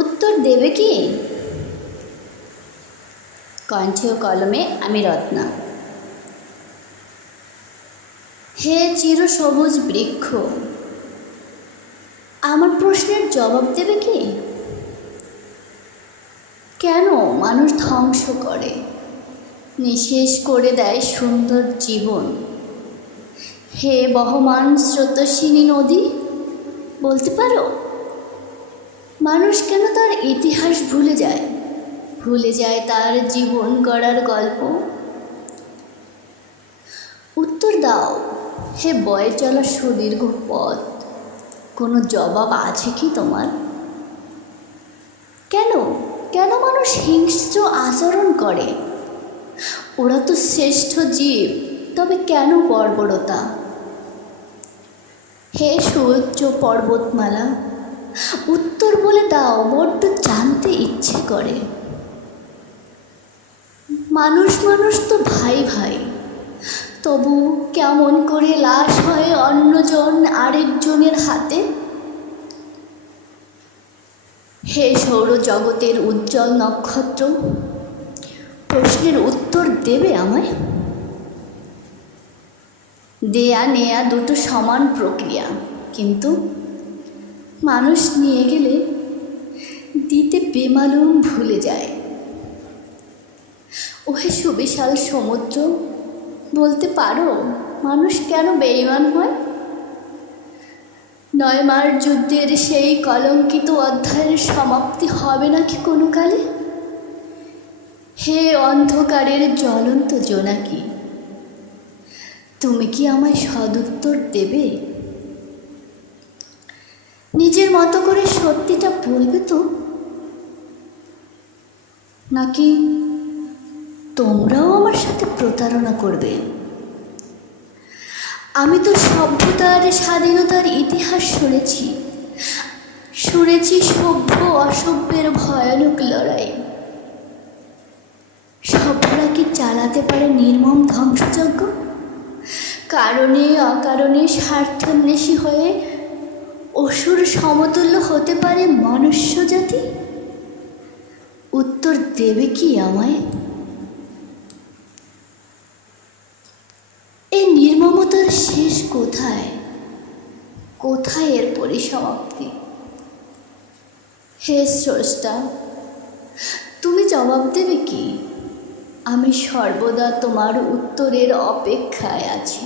উত্তর দেবে কি? কণ্ঠে ও কলমে আমি রত্না। হে চিরসবুজ বৃক্ষ, আমার প্রশ্নের জবাব দেবে কি? কেন মানুষ ধ্বংস করে, নিঃশেষ করে দেয় সুন্দর জীবন? হে বহমান স্রোতস্বিনী নদী, বলতে পারো মানুষ কেন তার ইতিহাস ভুলে যায়, ভুলে যায় তার জীবন গড়ার গল্প? উত্তর দাও হে বয়ে চলা সুদীর্ঘ পথ, কোনো জবাব আছে কি তোমার? কেন কেন মানুষ হিংস্র আচরণ করে? ওরা তো শ্রেষ্ঠ জীব, তবে কেন বর্বরতা? হে সুউচ্চ পর্বতমালা, উত্তর বলে দাও, বড্ড জানতে ইচ্ছে করে। মানুষ মানুষ তো ভাই ভাই, তবু কেমন করে লাশ হয় অন্যজন আরেকজনের হাতে? হে সৌরজগতের উজ্জ্বল নক্ষত্র, প্রশ্নের উত্তর দেবে আমায়? দেয়া নেয়া দুটো সমান প্রক্রিয়া, কিন্তু মানুষ নিয়ে গেলে দিতে বেমালুম ভুলে যায়। ওহে সুবিশাল সমুদ্র, বলতে পারো মানুষ কেন বেঈমান হয়? 9 মার যুদ্ধের সেই কলঙ্কিত অধ্যায়ের সমাপ্তি হবে নাকি কোনো কালে? হে অন্ধকারের জ্বলন্ত জোনাকি, তুমি কি আমায় সদুত্তর দেবে? নিজের মতো করে সত্যিটা বলবে তো, নাকি তোমরাও আমার সাথে প্রতারণা করবে? আমি তো সভ্যতার স্বাধীনতার ইতিহাস শুনেছি, শুনেছি সভ্য অসভ্যের ভয়ানক লড়াই। সভ্যরা কি চালাতে পারে নির্মম ধ্বংসযজ্ঞ? কারণে অকারণে স্বার্থান্বেষী হয়ে অসুর সমতুল্য হতে পারে মনুষ্য জাতি? উত্তর দেবে কি আমায়? এই নির্মমতার শেষ কোথায়, কোথায় এর পরিসমাপ্তি? হে স্রষ্টা, তুমি জবাব দেবে কি? আমি সর্বদা তোমার উত্তরের অপেক্ষায় আছি।